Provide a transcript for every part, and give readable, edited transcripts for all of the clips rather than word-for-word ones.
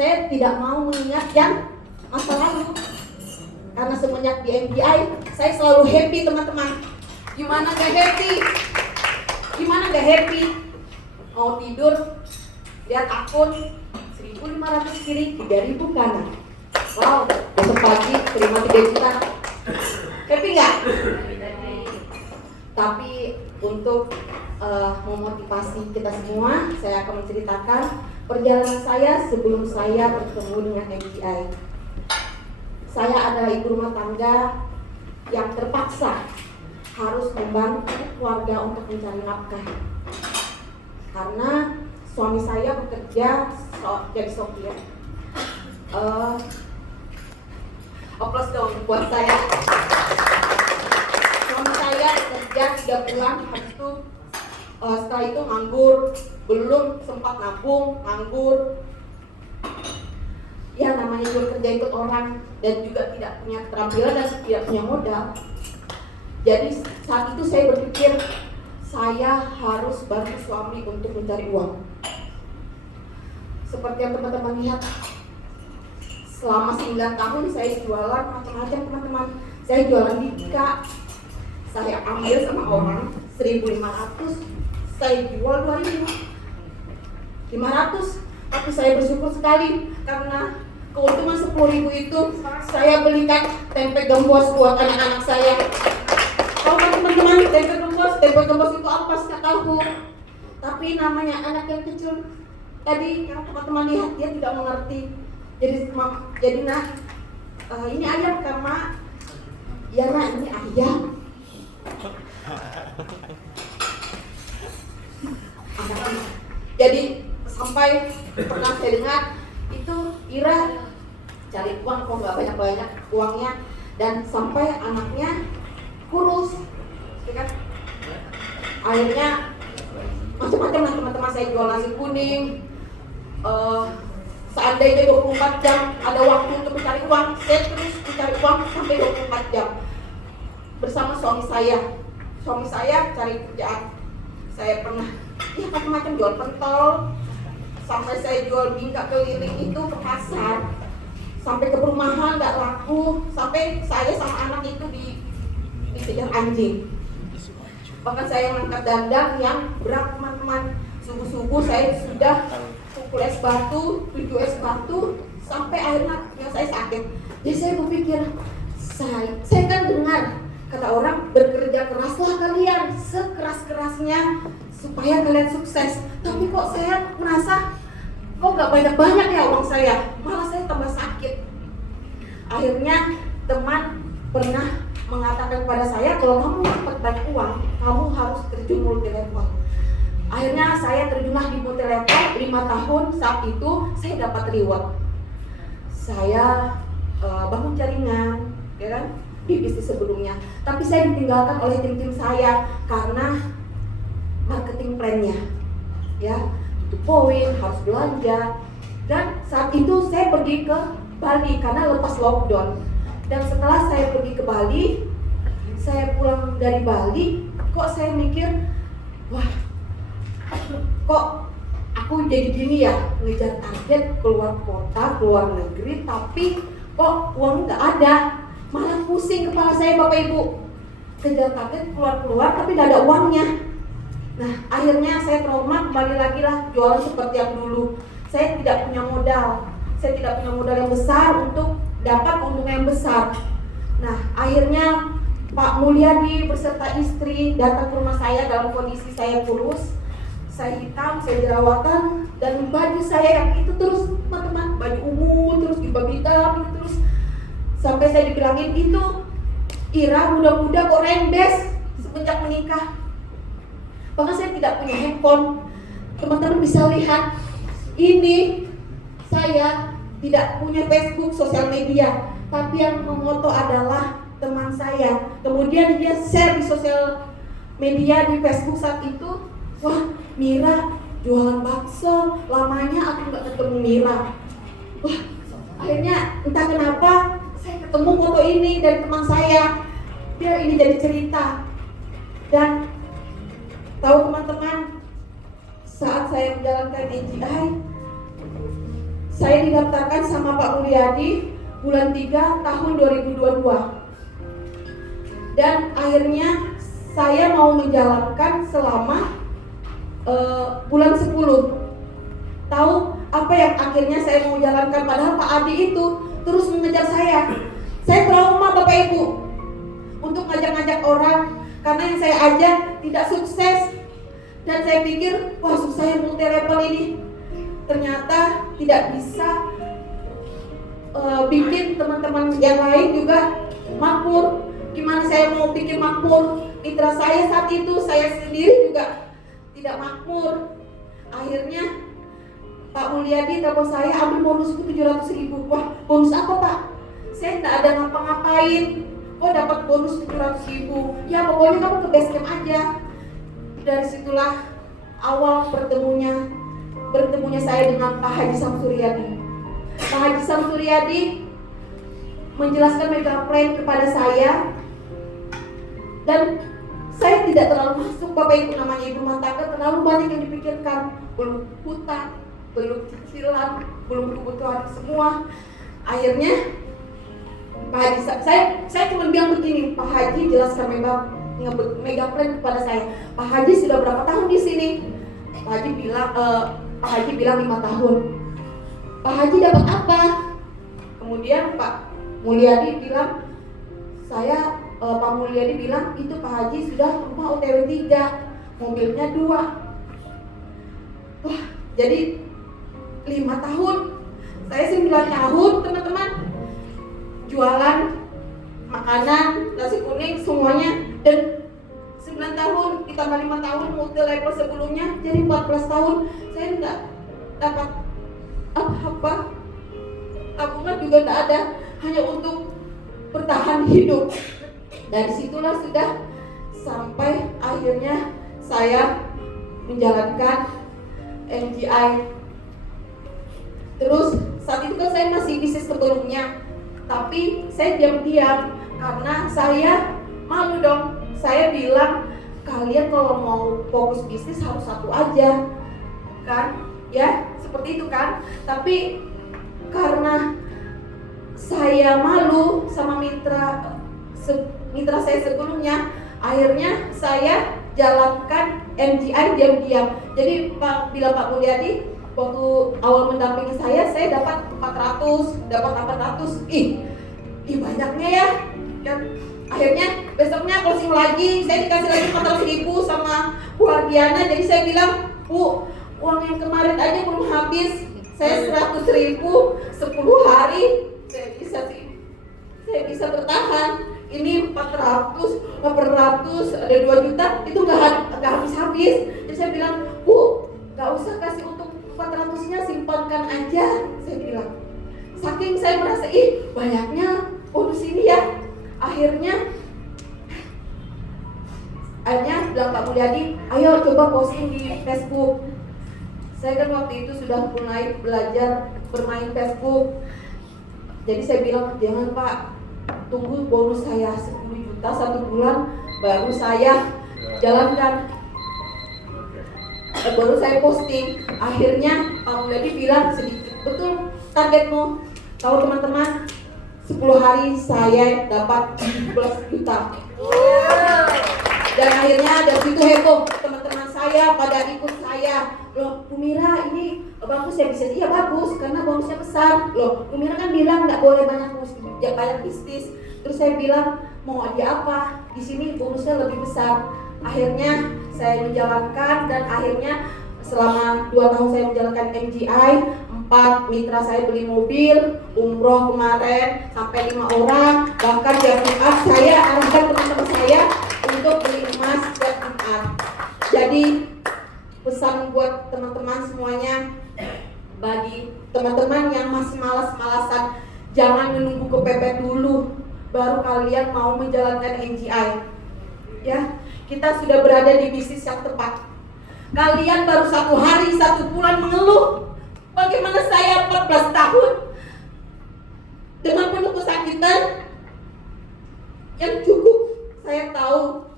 saya tidak mau mengingat yang masa lalu. Karena semenjak di MGI, saya selalu happy teman-teman. Gimana gak happy? Gimana gak happy? Mau tidur, lihat akun 1.500 kiri, 3.000 kanan. Wow, besok pagi terima 3 juta. Happy nggak? Tapi untuk memotivasi kita semua, saya akan menceritakan perjalanan saya sebelum saya bertemu dengan MGI. Saya adalah ibu rumah tangga yang terpaksa harus membantu keluarga untuk mencari nafkah. Karena suami saya bekerja jadi sopir. Aplaus dong buat saya. Suami saya kerja 3 bulan, habis itu setelah itu nganggur, belum sempat nabung, nganggur. Ya namanya juga kerja ikut orang dan juga tidak punya keterampilan dan tidak punya modal. Jadi saat itu saya berpikir saya harus bantu suami untuk mencari uang. Seperti yang teman-teman lihat, selama 9 tahun saya jualan macam-macam teman-teman. Saya jualan Dika, saya ambil sama orang 1.500, saya jual 2.500. Tapi saya bersyukur sekali karena keuntungan 10.000 itu saya belikan tempe gembos buat anak-anak saya. Tahu kan teman-teman, tempe gembos itu apa? Saya tahu. Tapi namanya anak yang kecil tadi yang teman-teman lihat, dia tidak mengerti. Jadi nak, ini ayam kan mak? Ya nak, ini ayam. Jadi sampai pernah saya dengar itu Ira cari uang kok nggak banyak-banyak uangnya, dan sampai anaknya kurus, ya kan? Akhirnya macam-macam lah teman-teman, saya jual nasi kuning. Seandainya 24 jam ada waktu untuk mencari uang, saya terus mencari uang sampai 24 jam bersama suami saya. Suami saya cari kerjaan. Saya pernah macam-macam, jual pentol, sampai saya jual bingka keliling itu ke pasar, sampai ke perumahan nggak laku, sampai saya sama anak itu dikejar anjing. Bahkan saya mengangkat dandang yang berat teman-teman. Subuh-subuh saya sudah pukul es batu, 7 es batu, sampai akhirnya yang saya sakit. Jadi saya berpikir, saya kan dengar kata orang, bekerja keraslah kalian sekeras-kerasnya supaya kalian sukses. Tapi kok saya merasa kok gak banyak-banyak ya uang saya, malah saya tambah sakit. Akhirnya teman pernah mengatakan kepada saya, kalau kamu dapat banyak uang, kamu harus terjun multi level. Akhirnya saya terjunlah di multi level 5 tahun. Saat itu saya dapat reward. Saya bangun jaringan, ya kan, di bisnis sebelumnya. Tapi saya ditinggalkan oleh tim-tim saya karena marketing plan-nya, ya, itu poin, harus belanja. Dan saat itu saya pergi ke Bali karena lepas lockdown. Dan setelah saya pergi ke Bali, saya pulang dari Bali, kok saya mikir, wah, kok aku jadi gini ya, ngejar target keluar kota, keluar negeri, tapi kok uang nggak ada, malah pusing kepala saya Bapak Ibu. Kejar target keluar tapi nggak ada uangnya. Nah akhirnya saya trauma, kembali lagi lah jualan seperti yang dulu. Saya tidak punya modal yang besar untuk dapat keuntungan yang besar. Nah akhirnya Pak Mulyadi beserta istri datang ke rumah saya dalam kondisi saya kurus, saya hitam, saya jerawatan, dan baju saya yang itu terus teman-teman, baju ungu terus jubah hitam terus, sampai saya dibilangin itu Ira muda-muda kok rembes semenjak menikah. Bahkan saya tidak punya handphone. Teman-teman bisa lihat ini, saya tidak punya Facebook, sosial media, tapi yang memoto adalah teman saya. Kemudian dia share di sosial media, di Facebook saat itu, wah Mira jualan bakso, lamanya aku nggak ketemu Mira. Wah, akhirnya entah kenapa saya ketemu foto ini dari teman saya. Dia ini jadi cerita. Dan tahu teman-teman, saat saya menjalankan AGI, saya didaftarkan sama Pak Mulyadi bulan 3 tahun 2022. Dan akhirnya saya mau menjalankan selama bulan 10. Tahu apa yang akhirnya saya mau jalankan, padahal Pak Adi itu terus mengejar saya. Saya trauma Bapak Ibu untuk ngajak-ngajak orang, karena yang saya ajak tidak sukses. Dan saya pikir, wah saya multi level ini. Ternyata tidak bisa bikin teman-teman yang lain juga makmur. Gimana saya mau bikin makmur? Mitra saya saat itu, saya sendiri juga tidak makmur. Akhirnya Pak Mulyadi telepon saya, ambil bonusku 700.000. Wah, bonus apa Pak? Saya tidak ada ngapa-ngapain. Kok dapat bonus 700.000? Ya pokoknya kamu ke base camp aja. Dari situlah awal bertemunya saya dengan Pak Haji Samsuryadi. Pak Haji Samsuryadi menjelaskan mega plan kepada saya, dan saya tidak terlalu masuk Bapak Ibu, namanya ibu rumah tangga terlalu banyak yang dipikirkan, belum hutang, belum cicilan, belum kebutuhan semua. Akhirnya Pak Haji, saya cuma bilang begini, Pak Haji jelaskan mega plan kepada saya. Pak Haji sudah berapa tahun di sini? Pak Haji bilang 5 tahun. Pak Haji dapat apa? Kemudian Pak Mulyadi bilang, Pak Mulyadi bilang itu Pak Haji sudah rumah OTW 3, mobilnya 2. Wah, jadi 5 tahun. Saya 9 tahun teman-teman jualan makanan, nasi kuning semuanya, dan 9 tahun ditambah 5 tahun multi level sebelumnya, jadi 14 tahun saya enggak dapat apa-apa. Tabungan juga enggak ada, hanya untuk bertahan hidup. Dari situlah sudah sampai akhirnya saya menjalankan MGI. Terus saat itu kan saya masih bisnis sebelumnya, tapi saya diam-diam karena saya malu dong. Saya bilang, kalian kalau mau fokus bisnis harus satu aja, kan? Ya, seperti itu kan? Tapi karena saya malu sama mitra saya sebelumnya, akhirnya saya jalankan MGI diam-diam. Jadi bila Pak Mulyadi waktu awal mendampingi saya dapat 400, dapat 800. Ih banyaknya ya. Dan akhirnya besoknya closing lagi, saya dikasih lagi 400.000 sama Bu Ardiana. Jadi saya bilang, Bu, uang yang kemarin aja belum habis, saya 100.000 10 hari saya bisa bertahan. Ini 400, 800, ada 2 juta, itu nggak habis-habis. Jadi saya bilang, Bu, nggak usah kasih untuk 400-nya, simpankan aja, saya bilang. Saking saya merasa, banyaknya bonus ini ya. Akhirnya bilang Pak Mulyadi, ayo coba posting di Facebook. Saya kan waktu itu sudah mulai belajar bermain Facebook. Jadi saya bilang, jangan Pak, tunggu bonus saya 10 juta 1 bulan baru saya jalankan, baru saya posting. Akhirnya Pak Mulyadi bilang, sedikit betul targetmu. Kalau teman-teman 10 hari saya dapat 17 juta. Dan akhirnya dari situ heboh, teman-teman saya pada ikut saya. Loh, Bu Mira ini bagus ya bisnis? Iya bagus, karena bonusnya besar. Loh, Bu Mira kan bilang nggak boleh banyak bisnis. Terus saya bilang, mau ada apa? Di sini bonusnya lebih besar. Akhirnya saya menjalankan, dan akhirnya selama 2 tahun saya menjalankan MGI, 4 mitra saya beli mobil, umroh kemarin sampai 5 orang. Bahkan tiap Jumat saya arahkan teman-teman saya untuk beli emas dan Jumat. Jadi pesan buat teman-teman semuanya, bagi teman-teman yang masih malas-malasan, jangan menunggu kepepet dulu baru kalian mau menjalankan MGI. Ya, kita sudah berada di bisnis yang tepat. Kalian baru 1 hari 1 bulan mengeluh, bagaimana saya 14 tahun dengan penuh kesakitan yang cukup saya tahu.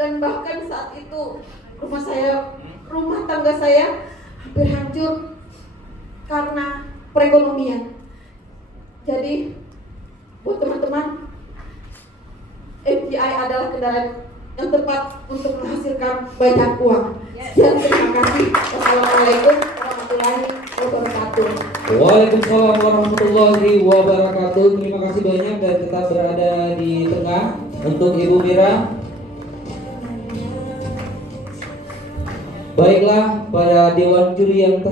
Dan bahkan saat itu rumah tangga saya hampir hancur karena perekonomian. Jadi buat teman-teman, MGI adalah kendaraan yang tepat untuk menghasilkan banyak uang. Sekian, terima kasih. Wassalamualaikum warahmatullahi wabarakatuh. Waalaikumsalam warahmatullahi wabarakatuh. Terima kasih banyak, dan kita berada di tengah untuk Ibu Mira. Baiklah, pada dewan juri yang